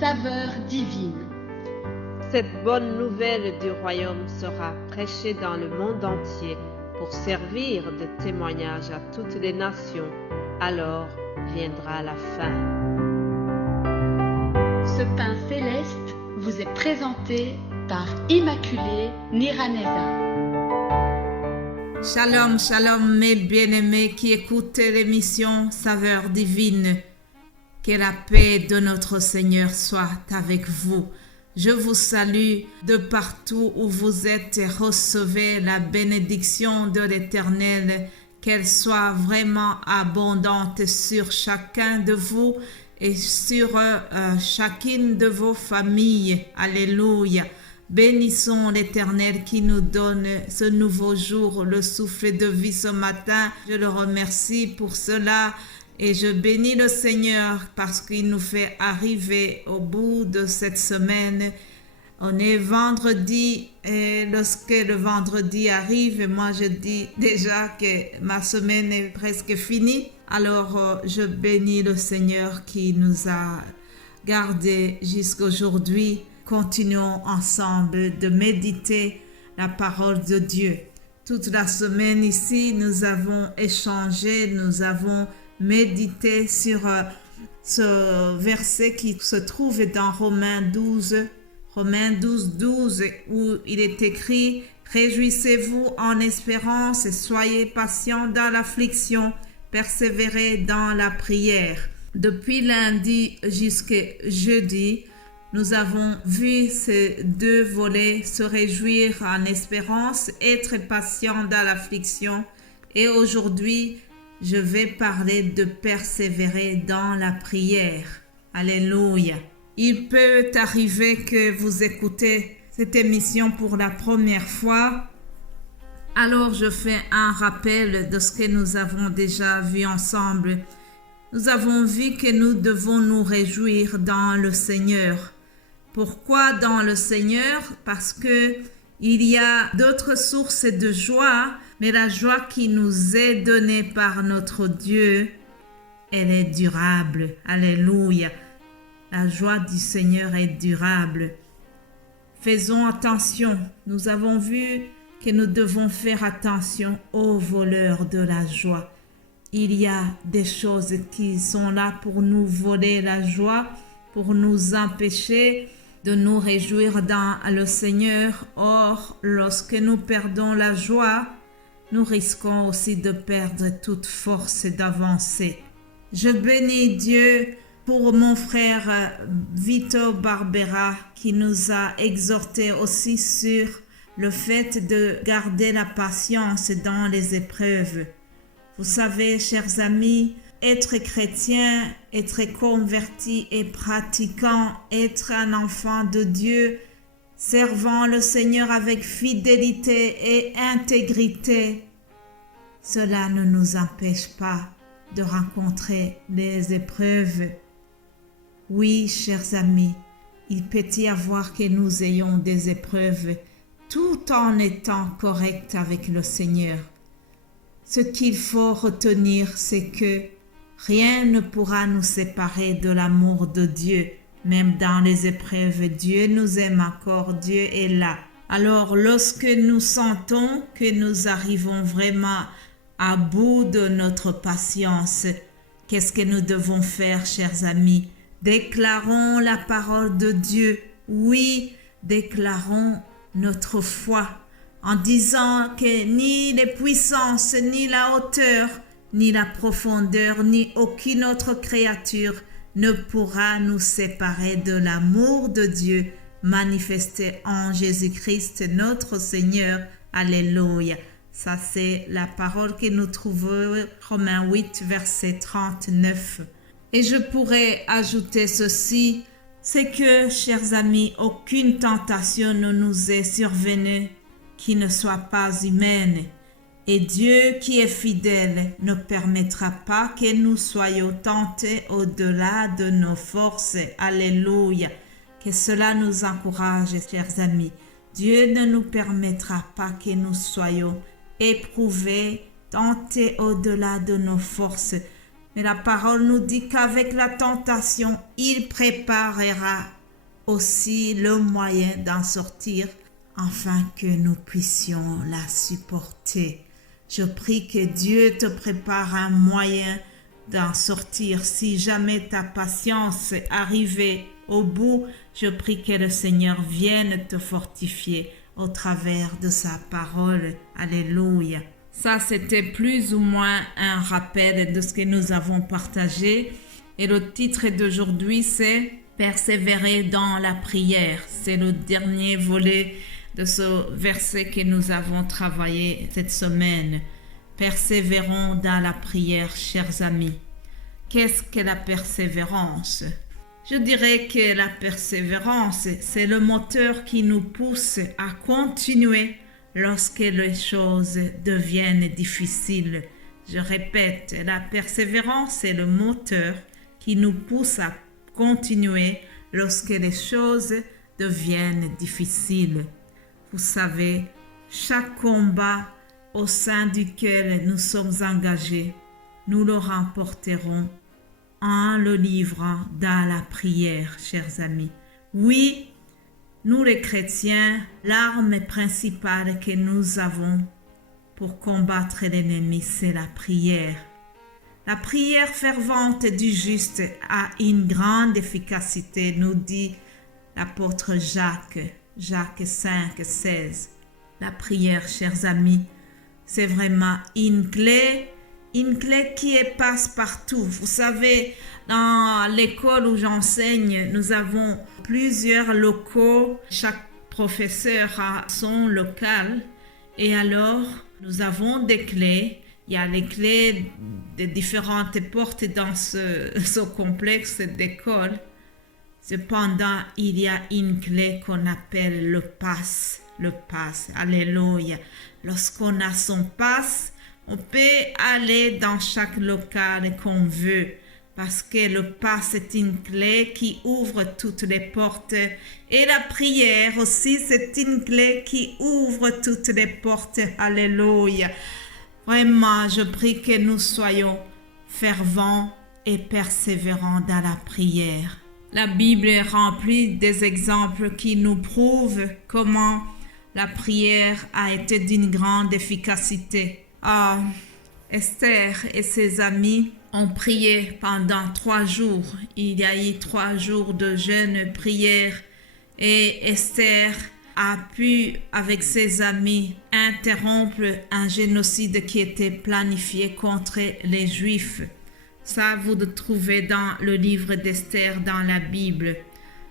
saveur divine. Cette bonne nouvelle du royaume sera prêchée dans le monde entier pour servir de témoignage à toutes les nations. Alors viendra la fin. Ce pain céleste vous est présenté par Immaculée Niraneza. Shalom, shalom mes bien-aimés qui écoutent l'émission Saveur divine. Que la paix de notre Seigneur soit avec vous. Je vous salue de partout où vous êtes et recevez la bénédiction de l'Éternel, qu'elle soit vraiment abondante sur chacun de vous et sur chacune de vos familles. Alléluia. Bénissons l'Éternel qui nous donne ce nouveau jour, le souffle de vie ce matin. Je le remercie pour cela et je bénis le Seigneur parce qu'il nous fait arriver au bout de cette semaine. On est vendredi et lorsque le vendredi arrive, moi je dis déjà que ma semaine est presque finie. Alors je bénis le Seigneur qui nous a gardés jusqu'à aujourd'hui. Continuons ensemble de méditer la parole de Dieu. Toute la semaine ici, nous avons échangé, nous avons médité sur ce verset qui se trouve dans Romains 12, 12, où il est écrit « Réjouissez-vous en espérance et soyez patients dans l'affliction, persévérez dans la prière. » Depuis lundi jusqu'à jeudi, nous avons vu ces deux volets, se réjouir en espérance, être patient dans l'affliction. Et aujourd'hui, je vais parler de persévérer dans la prière. Alléluia. Il peut arriver que vous écoutez cette émission pour la première fois. Alors, je fais un rappel de ce que nous avons déjà vu ensemble. Nous avons vu que nous devons nous réjouir dans le Seigneur. Pourquoi dans le Seigneur? Parce que il y a d'autres sources de joie, mais la joie qui nous est donnée par notre Dieu, elle est durable. Alléluia. La joie du Seigneur est durable. Faisons attention. Nous avons vu que nous devons faire attention aux voleurs de la joie. Il y a des choses qui sont là pour nous voler la joie, pour nous empêcher de nous réjouir dans le Seigneur. Or, lorsque nous perdons la joie, nous risquons aussi de perdre toute force d'avancer. Je bénis Dieu pour mon frère Vito Barbera qui nous a exhortés aussi sur le fait de garder la patience dans les épreuves. Vous savez, chers amis, être chrétien, être converti et pratiquant, être un enfant de Dieu, servant le Seigneur avec fidélité et intégrité, cela ne nous empêche pas de rencontrer les épreuves. Oui, chers amis, il peut y avoir que nous ayons des épreuves tout en étant corrects avec le Seigneur. Ce qu'il faut retenir, c'est que rien ne pourra nous séparer de l'amour de Dieu. Même dans les épreuves, Dieu nous aime encore, Dieu est là. Alors, lorsque nous sentons que nous arrivons vraiment à bout de notre patience, qu'est-ce que nous devons faire, chers amis? Déclarons la parole de Dieu. Oui, déclarons notre foi en disant que ni les puissances, ni la hauteur, ni la profondeur, ni aucune autre créature ne pourra nous séparer de l'amour de Dieu manifesté en Jésus-Christ notre Seigneur. Alléluia. Ça, c'est la parole que nous trouvons Romains 8, verset 39. Et je pourrais ajouter ceci, c'est que, chers amis, aucune tentation ne nous est survenue qui ne soit pas humaine. Et Dieu qui est fidèle ne permettra pas que nous soyons tentés au-delà de nos forces. Alléluia. Que cela nous encourage, chers amis. Dieu ne nous permettra pas que nous soyons éprouvés, tentés au-delà de nos forces. Mais la parole nous dit qu'avec la tentation, il préparera aussi le moyen d'en sortir afin que nous puissions la supporter. Je prie que Dieu te prépare un moyen d'en sortir. Si jamais ta patience est arrivée au bout, je prie que le Seigneur vienne te fortifier au travers de sa parole. Alléluia. Ça, c'était plus ou moins un rappel de ce que nous avons partagé. Et le titre d'aujourd'hui, c'est « Persévérer dans la prière ». C'est le dernier volet de ce verset que nous avons travaillé cette semaine. Persévérons dans la prière, chers amis. Qu'est-ce que la persévérance? Je dirais que la persévérance, c'est le moteur qui nous pousse à continuer lorsque les choses deviennent difficiles. Je répète, la persévérance, c'est le moteur qui nous pousse à continuer lorsque les choses deviennent difficiles. Vous savez, chaque combat au sein duquel nous sommes engagés, nous le remporterons en le livrant dans la prière, chers amis. Oui, nous les chrétiens, l'arme principale que nous avons pour combattre l'ennemi, c'est la prière. La prière fervente du juste a une grande efficacité, nous dit l'apôtre Jacques 5:16. La prière, chers amis, c'est vraiment une clé qui est passe-partout. Vous savez, dans l'école où j'enseigne, nous avons plusieurs locaux. Chaque professeur a son local. Et alors, nous avons des clés. Il y a les clés des différentes portes dans ce complexe d'école. Cependant, il y a une clé qu'on appelle le pass. Le pass. Alléluia. Lorsqu'on a son pass, on peut aller dans chaque local qu'on veut parce que le pass est une clé qui ouvre toutes les portes et la prière aussi c'est une clé qui ouvre toutes les portes. Alléluia. Vraiment, je prie que nous soyons fervents et persévérants dans la prière. La Bible est remplie des exemples qui nous prouvent comment la prière a été d'une grande efficacité. Esther et ses amis ont prié pendant 3 jours. Il y a eu 3 jours de jeûne, prière et Esther a pu, avec ses amis, interrompre un génocide qui était planifié contre les Juifs. Ça, vous le trouvez dans le livre d'Esther dans la Bible.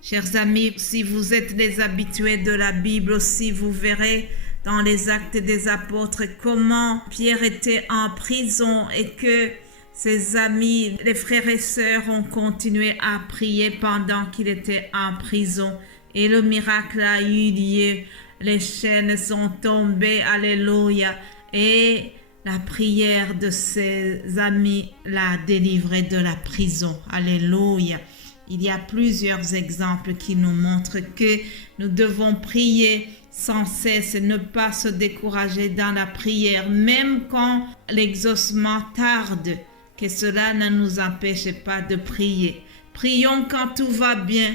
Chers amis, si vous êtes des habitués de la Bible aussi, vous verrez dans les Actes des Apôtres comment Pierre était en prison et que ses amis, les frères et sœurs ont continué à prier pendant qu'il était en prison. Et le miracle a eu lieu. Les chaînes sont tombées. Alléluia. Et la prière de ses amis l'a délivré de la prison. Alléluia. Il y a plusieurs exemples qui nous montrent que nous devons prier sans cesse, ne pas se décourager dans la prière, même quand l'exaucement tarde, que cela ne nous empêche pas de prier. Prions quand tout va bien,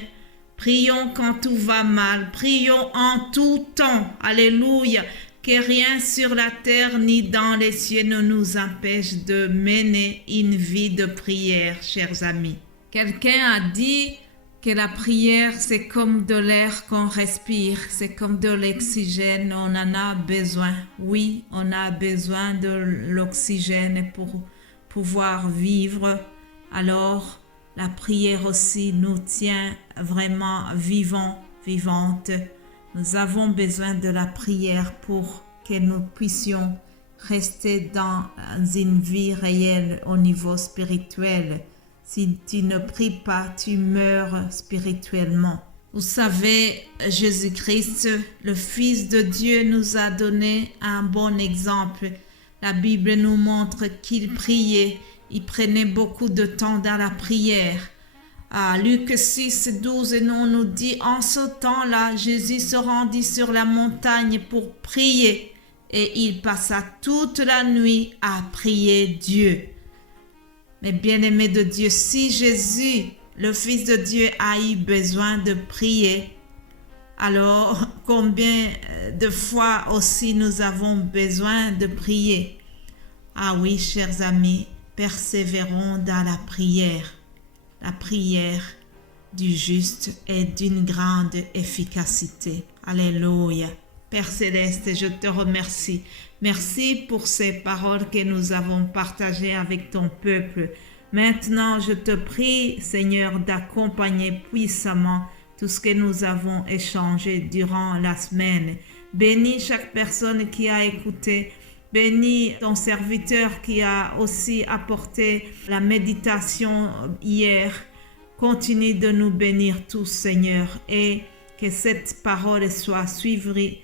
prions quand tout va mal, prions en tout temps. Alléluia. Que rien sur la terre ni dans les cieux ne nous empêche de mener une vie de prière, chers amis. Quelqu'un a dit que la prière, c'est comme de l'air qu'on respire, c'est comme de l'oxygène, on en a besoin. Oui, on a besoin de l'oxygène pour pouvoir vivre. Alors, la prière aussi nous tient vraiment vivantes. Nous avons besoin de la prière pour que nous puissions rester dans une vie réelle au niveau spirituel. Si tu ne pries pas, tu meurs spirituellement. Vous savez, Jésus-Christ, le Fils de Dieu, nous a donné un bon exemple. La Bible nous montre qu'il priait. Il prenait beaucoup de temps dans la prière. Luc 6, 12, on nous dit, en ce temps-là, Jésus se rendit sur la montagne pour prier et il passa toute la nuit à prier Dieu. Mais bien-aimés de Dieu, si Jésus, le Fils de Dieu, a eu besoin de prier, alors combien de fois aussi nous avons besoin de prier? Ah oui, chers amis, persévérons dans la prière. La prière du juste est d'une grande efficacité. Alléluia. Père Céleste, je te remercie. Merci pour ces paroles que nous avons partagées avec ton peuple. Maintenant, je te prie, Seigneur, d'accompagner puissamment tout ce que nous avons échangé durant la semaine. Bénis chaque personne qui a écouté. Bénis ton serviteur qui a aussi apporté la méditation hier. Continue de nous bénir tous, Seigneur, et que cette parole soit suivie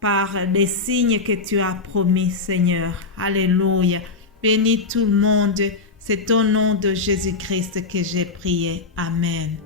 par les signes que tu as promis, Seigneur. Alléluia. Bénis tout le monde. C'est au nom de Jésus-Christ que j'ai prié. Amen.